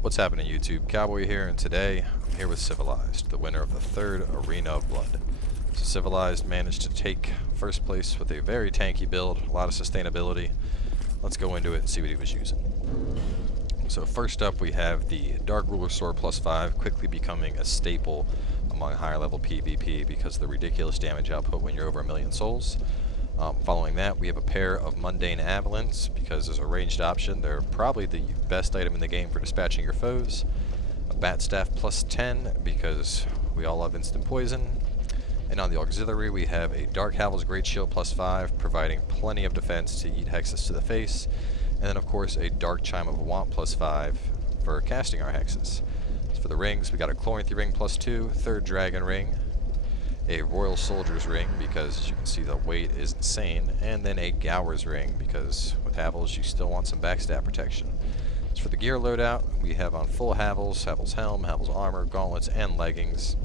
What's happening, YouTube? Cowboy here, and today I'm here with Syvilized, the winner of the third Arena of Blood. So Syvilized managed to take first place with a very tanky build, a lot of sustainability. Let's go into it and see what he was using. So first up we have the Dark Ruler Sword +5, quickly becoming a staple among higher level PvP because of the ridiculous damage output when you're over 1,000,000 souls. Following that, we have a pair of Mundane Avalons, because as a ranged option, they're probably the best item in the game for dispatching your foes. A Bat Staff +10, because we all love instant poison. And on the auxiliary, we have a Dark Havel's Great Shield +5, providing plenty of defense to eat hexes to the face. And then, of course, a Dark Chime of Want +5 for casting our hexes. As for the rings, we got a Chloranthy Ring +2, Third Dragon Ring, a Royal Soldier's Ring, because as you can see the weight is insane, and then a Gower's Ring, because with Havels you still want some backstab protection. As for the gear loadout, we have on full Havels, Havel's Helm, Havel's Armor, Gauntlets, and Leggings.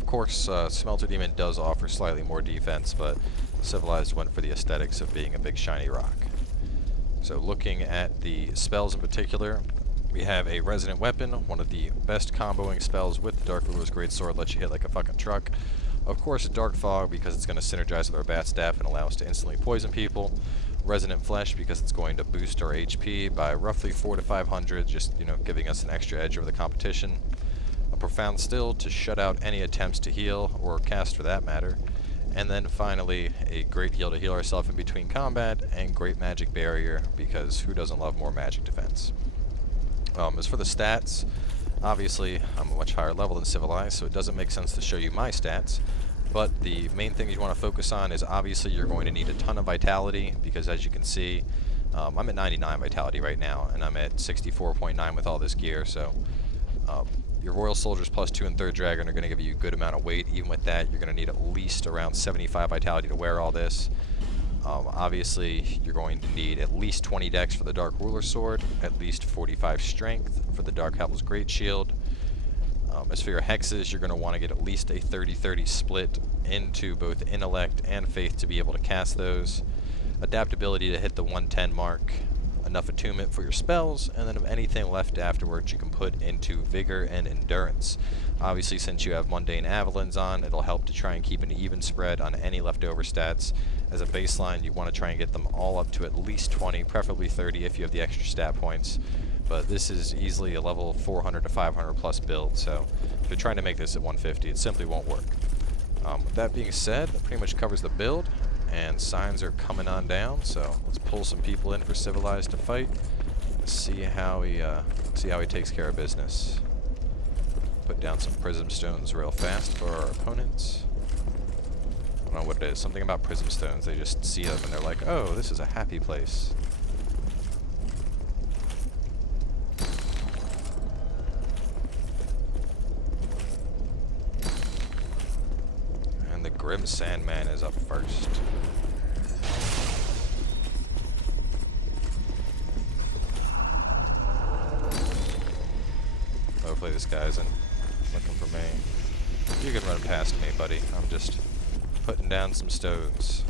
Of course, Smelter Demon does offer slightly more defense, but Syvilized went for the aesthetics of being a big shiny rock. So looking at the spells in particular, we have a Resonant Weapon, one of the best comboing spells with the Dark Ruler's Greatsword, lets you hit like a fucking truck. Of course, a Dark Fog, because it's going to synergize with our Bat Staff and allow us to instantly poison people. Resonant Flesh, because it's going to boost our HP by roughly 400 to 500, just, giving us an extra edge over the competition. A Profound Still to shut out any attempts to heal, or cast for that matter. And then finally, a Great Heal to heal ourselves in between combat, and Great Magic Barrier, because who doesn't love more magic defense? As for the stats, obviously I'm a much higher level than Syvilized, so it doesn't make sense to show you my stats. But the main thing you want to focus on is obviously you're going to need a ton of vitality, because as you can see, I'm at 99 vitality right now, and I'm at 64.9 with all this gear, so your Royal Soldiers +2 and Third Dragon are going to give you a good amount of weight. Even with that, you're going to need at least around 75 vitality to wear all this. Obviously, you're going to need at least 20 dex for the Dark Ruler Sword, at least 45 strength for the Dark Havel's Great Shield. As for your hexes, you're going to want to get at least a 30-30 split into both Intellect and Faith to be able to cast those. Adaptability to hit the 110 mark, enough attunement for your spells, and then if anything left afterwards you can put into Vigor and Endurance. Obviously, since you have Mundane Avalons on, it'll help to try and keep an even spread on any leftover stats. As a baseline, you want to try and get them all up to at least 20, preferably 30 if you have the extra stat points. But this is easily a level 400 to 500 plus build, so if you're trying to make this at 150, it simply won't work. With that being said, that pretty much covers the build, and signs are coming on down, so let's pull some people in for Syvilized to fight. See how he takes care of business. Put down some Prism Stones real fast for our opponents. I don't know what it is. Something about Prism Stones. They just see them and they're like, oh, this is a happy place. And the Grim Sandman is up first. Hopefully this guy isn't looking for me. You can run past me, buddy. I'm just putting down some stones.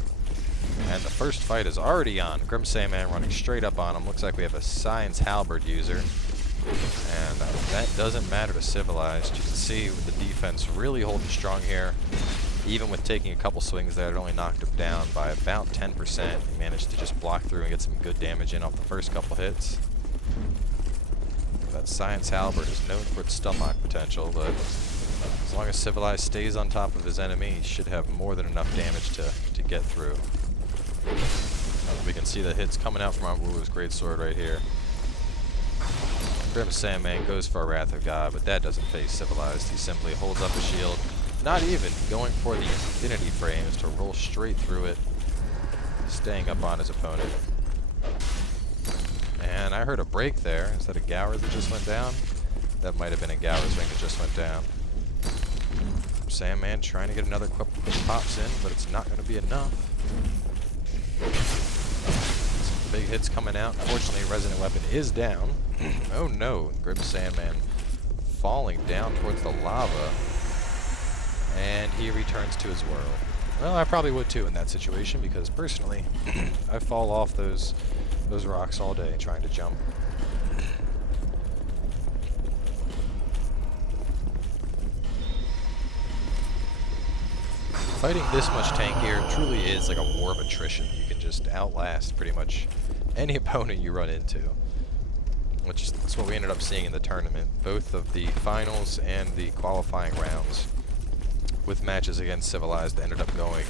And the first fight is already on. Grim Sandman running straight up on him. Looks like we have a Science Halberd user. And that doesn't matter to Syvilized. You can see with the defense really holding strong here. Even with taking a couple swings there, it only knocked him down by about 10%. He managed to just block through and get some good damage in off the first couple hits. That Science Halberd is known for its stomach potential, but as long as Syvilized stays on top of his enemy, he should have more than enough damage to get through. We can see the hits coming out from our Ruler's Greatsword right here. Grim Sandman goes for a Wrath of God, but that doesn't phase Syvilized. He simply holds up a shield, not even going for the Infinity Frames to roll straight through it, staying up on his opponent. And I heard a break there. Is that a Gower that just went down? That might have been a Gower's Ring that just went down. Sandman trying to get another quick pops in, but it's not going to be enough. Some big hits coming out. Fortunately, Resonant Weapon is down. Oh no, Grim Sandman falling down towards the lava. And he returns to his world. Well, I probably would too in that situation, because personally, I fall off those rocks all day trying to jump. Fighting this much tank gear truly is like a war of attrition. You can just outlast pretty much any opponent you run into. Which is what we ended up seeing in the tournament. Both of the finals and the qualifying rounds with matches against Syvilized ended up going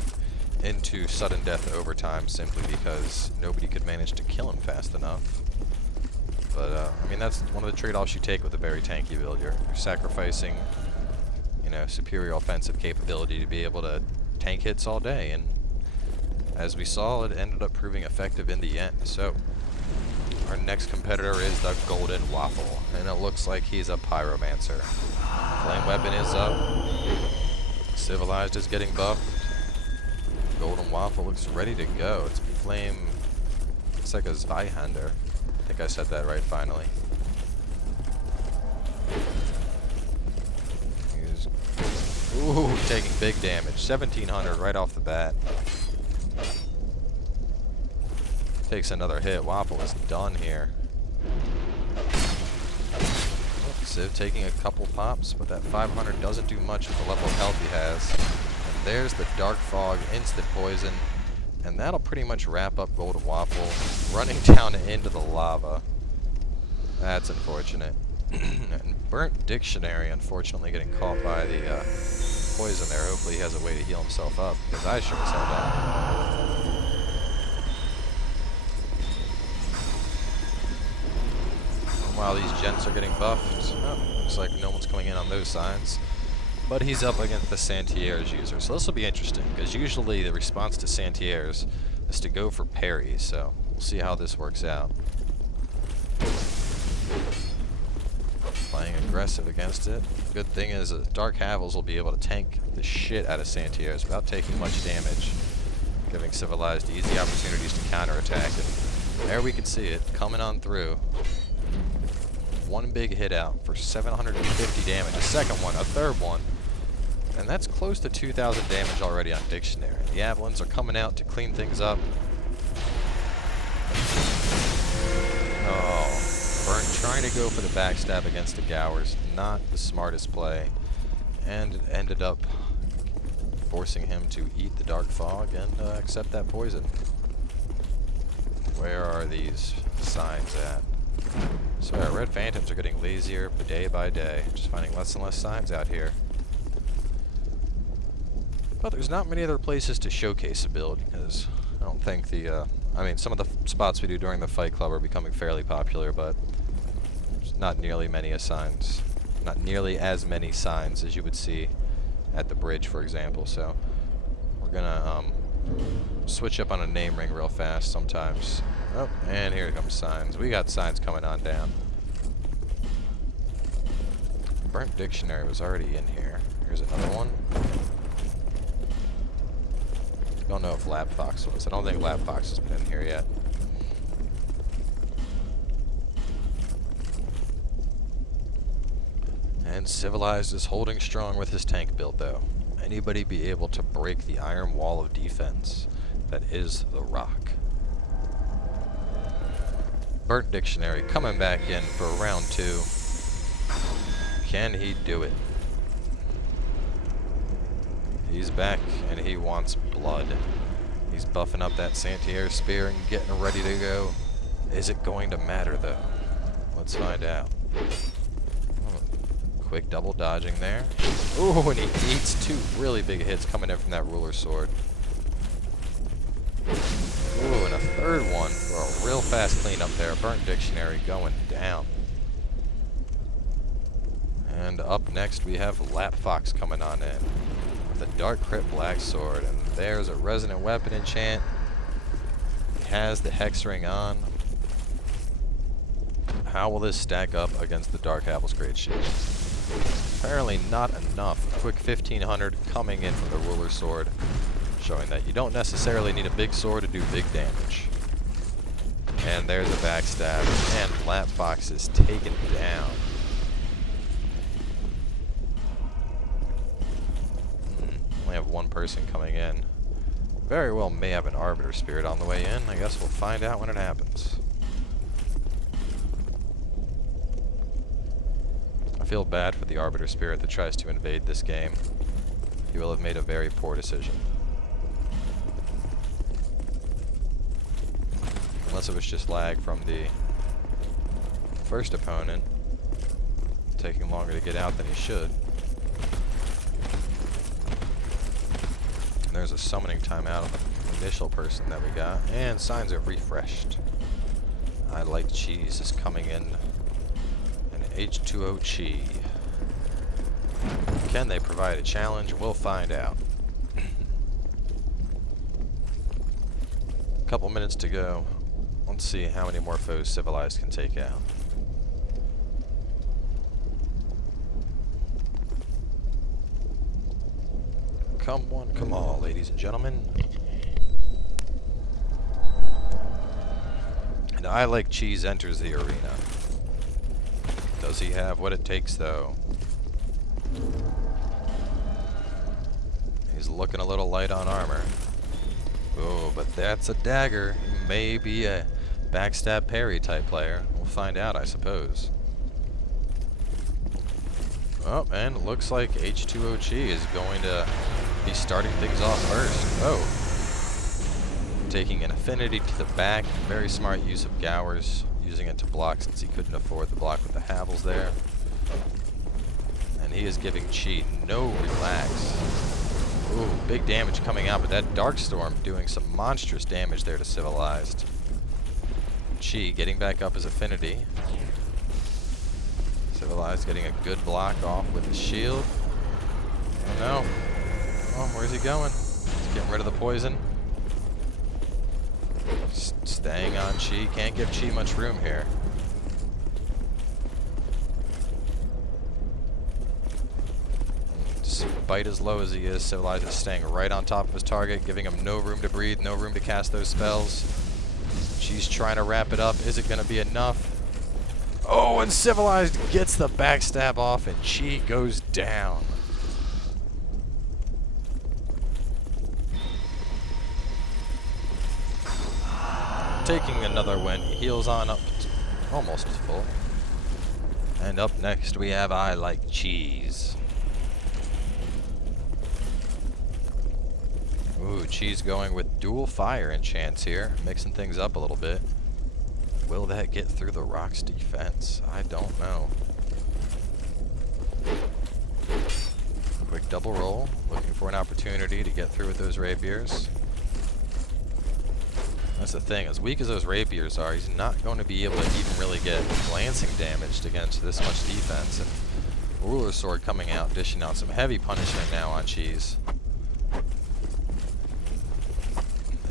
into sudden death overtime simply because nobody could manage to kill him fast enough. But, I mean, that's one of the trade-offs you take with a very tanky build. You're sacrificing, you know, superior offensive capability to be able to tank hits all day. And as we saw, it ended up proving effective in the end. So, our next competitor is the Golden Waffle, and it looks like he's a Pyromancer. Flame weapon is up. Syvilized is getting buffed. Golden Waffle looks ready to go. It's flame. It's like a Zweihander. I think I said that right finally. Ooh, taking big damage. 1700 right off the bat. Takes another hit. Waffle is done here. Civ taking a couple pops, but that 500 doesn't do much with the level of health he has. And there's the Dark Fog, instant poison. And that'll pretty much wrap up Golden Waffle, running down into the lava. That's unfortunate. And Burnt Dictionary, unfortunately, getting caught by the poison there. Hopefully he has a way to heal himself up, because I sure as hell don't. While these gents are getting buffed, looks like no one's coming in on those signs. But he's up against the Santiers user, so this will be interesting, because usually the response to Santiers is to go for parries, so we'll see how this works out. Playing aggressive against it. Good thing is Dark Havels will be able to tank the shit out of Santiers without taking much damage, giving Syvilized easy opportunities to counterattack. And there we can see it, coming on through. One big hit out for 750 damage, a second one, a third one, and that's close to 2,000 damage already on Dictionary. The Avalons are coming out to clean things up. Oh, Burnt trying to go for the backstab against the Gowers, not the smartest play, and it ended up forcing him to eat the Dark Fog and accept that poison. Where are these signs at? So our Red Phantoms are getting lazier day by day, just finding less and less signs out here. But there's not many other places to showcase a build, because I don't think the, I mean, some of the spots we do during the Fight Club are becoming fairly popular, but there's not nearly not nearly as many signs as you would see at the bridge, for example. So we're gonna switch up on a name ring real fast sometimes. Oh, and here comes signs. We got signs coming on down. Burnt Dictionary was already in here. Here's another one. Don't know if Lab Fox was. I don't think Lab Fox has been in here yet. And Syvilized is holding strong with his tank build, though. Anybody be able to break the iron wall of defense that is the Rock. Burnt Dictionary coming back in for round 2. Can he do it? He's back and he wants blood. He's buffing up that Santier spear and getting ready to go. Is it going to matter though? Let's find out. Oh, quick double dodging there. Ooh, and he eats 2 really big hits coming in from that ruler sword. Ooh, and a third one for a real fast cleanup there. Burnt Dictionary going down. And up next we have Lap Fox coming on in with a Dark Crypt Black Sword. And there's a Resonant Weapon enchant. He has the Hex Ring on. How will this stack up against the Dark Apple's Great Shield? Apparently not enough. A quick 1500 coming in from the Ruler Sword, showing that you don't necessarily need a big sword to do big damage. And there's a backstab, and Lap Fox is taken down. Only have one person coming in. Very well may have an Arbiter Spirit on the way in. I guess we'll find out when it happens. I feel bad for the Arbiter Spirit that tries to invade this game. he will have made a very poor decision. Unless it was just lag from the first opponent, taking longer to get out than he should. And there's a summoning timeout on the initial person that we got, and signs are refreshed. I Like Cheese is coming in, and H2O Chi. Can they provide a challenge? We'll find out. A couple minutes to go. Let's see how many more foes Syvilized can take out. Come one, come all, ladies and gentlemen. And I Like Cheese enters the arena. Does he have what it takes, though? He's looking a little light on armor. Oh, but that's a dagger. He may be a backstab parry type player. We'll find out, I suppose. Oh, and it looks like H2O Chi is going to be starting things off first. Oh. Taking an affinity to the back. Very smart use of Gower's, using it to block since he couldn't afford the block with the Havels there. And he is giving Chi no relax. Ooh, big damage coming out, but that Darkstorm doing some monstrous damage there to Syvilized. Chi getting back up his affinity. Syvilized getting a good block off with his shield. Oh no. Oh, where's he going? He's getting rid of the poison. Staying on Chi. Can't give Chi much room here. Despite as low as he is, Syvilized is staying right on top of his target, giving him no room to breathe, no room to cast those spells. Chi's trying to wrap it up. Is it going to be enough? Oh, and Syvilized gets the backstab off, and Chi goes down. Taking another win, heals on up to almost full. And up next we have I Like Cheese. Ooh, Chi's going with dual fire enchants here, mixing things up a little bit. Will that get through the Rock's defense? I don't know. Quick double roll, looking for an opportunity to get through with those rapiers. That's the thing, as weak as those rapiers are, he's not going to be able to even really get glancing damaged against this much defense. And Ruler Sword coming out, dishing out some heavy punishment now on Cheese.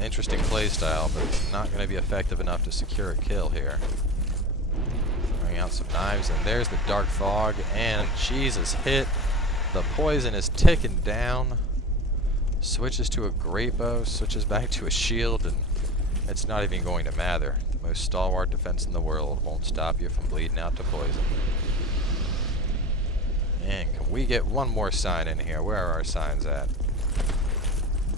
Interesting playstyle, but it's not going to be effective enough to secure a kill here. Bring out some knives, and there's the Dark Fog, and Cheese is hit. The poison is ticking down. Switches to a great bow, switches back to a shield, and it's not even going to matter. The most stalwart defense in the world won't stop you from bleeding out to poison. And can we get one more sign in here? Where are our signs at?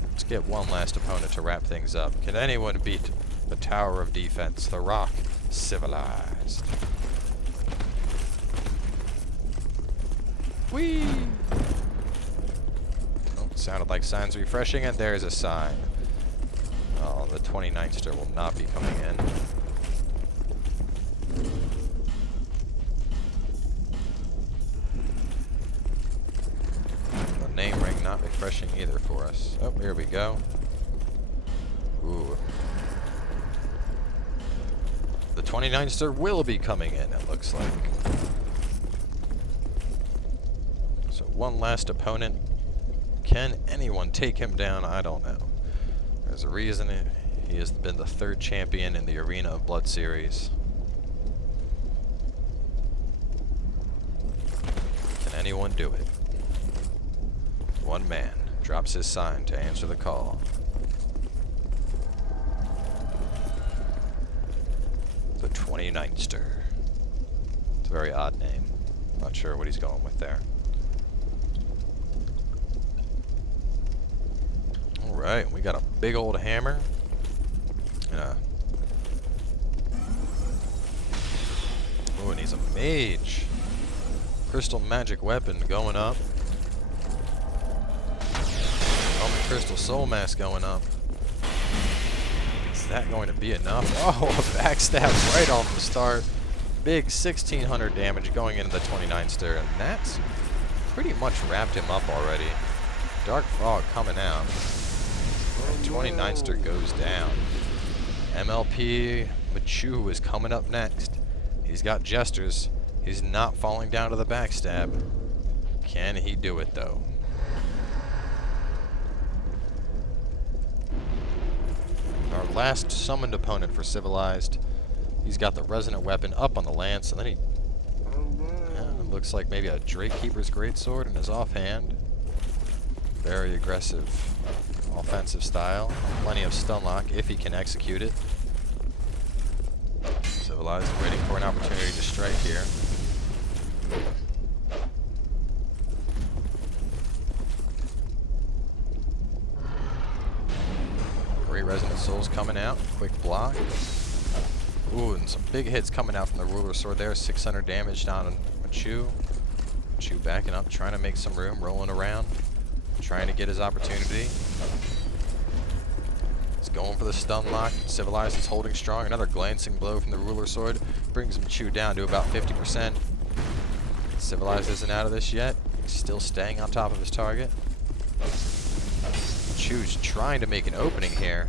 Let's get one last opponent to wrap things up. Can anyone beat the Tower of Defense, the Rock, Syvilized? Whee! Oh, sounded like signs refreshing, and there's a sign. Oh, the 29ster will not be coming in. The name ring not refreshing either for us. Oh, here we go. Ooh. The 29ster will be coming in, it looks like. So one last opponent. Can anyone take him down? I don't know. There's a reason he has been the third champion in the Arena of Blood series. Can anyone do it? One man drops his sign to answer the call. The 29ster. It's a very odd name. Not sure what he's going with there. Alright, we got a big old hammer. Oh, and he's a mage. Crystal magic weapon going up. Crystal Soul Mask going up. Is that going to be enough? Oh, a backstab right off the start. Big 1600 damage going into the 29 stir, and that's pretty much wrapped him up already. Dark Fog coming out. 29 stir goes down. MLP Machu is coming up next. He's got Jesters. He's not falling down to the backstab. Can he do it though? Our last summoned opponent for Syvilized. He's got the Resonant Weapon up on the Lance, and then he looks like maybe a Drake Keeper's Greatsword in his offhand. Very aggressive offensive style. Plenty of stun lock if he can execute it. Syvilized waiting for an opportunity to strike here. Great Resonant Souls coming out. Quick block. Ooh, and some big hits coming out from the Ruler Sword there. 600 damage down on Machu. Machu backing up, trying to make some room, rolling around, trying to get his opportunity. He's going for the stun lock. Syvilized is holding strong. Another glancing blow from the Ruler Sword brings Machu down to about 50%. Syvilized isn't out of this yet. He's still staying on top of his target. Machu's trying to make an opening here.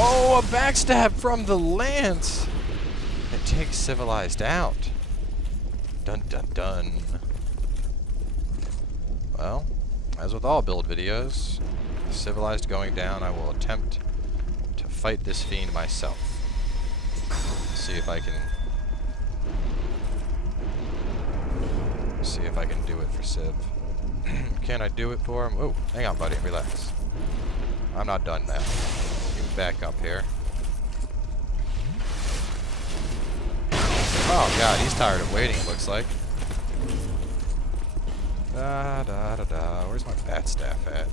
Oh, a backstab from the Lance! It takes Syvilized out. Dun dun dun. Well, as with all build videos, Syvilized going down, I will attempt to fight this fiend myself. See if I can do it for Civ. Can I do it for him? Oh, hang on, buddy, relax. I'm not done now. You can back up here. Oh god, he's tired of waiting, it looks like. Da da da da. Where's my bat staff at?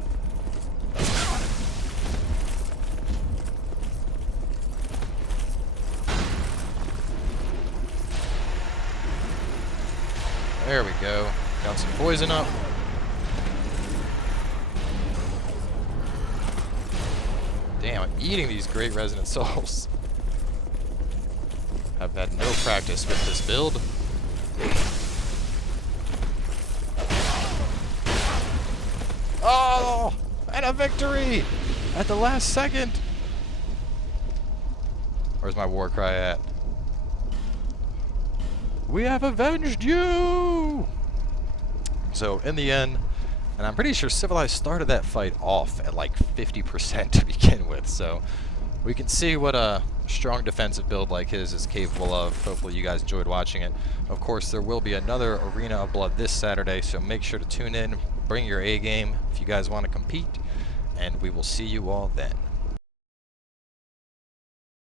There we go. Got some poison up. Damn, I'm eating these great Resonant Souls. I've had no practice with this build. Oh! And a victory! At the last second! Where's my war cry at? We have avenged you! So, in the end, and I'm pretty sure Syvilized started that fight off at like 50% to begin with, so we can see what a strong defensive build like his is capable of. Hopefully you guys enjoyed watching it. Of course, there will be another Arena of Blood this Saturday, so make sure to tune in, bring your A game if you guys want to compete, and we will see you all then.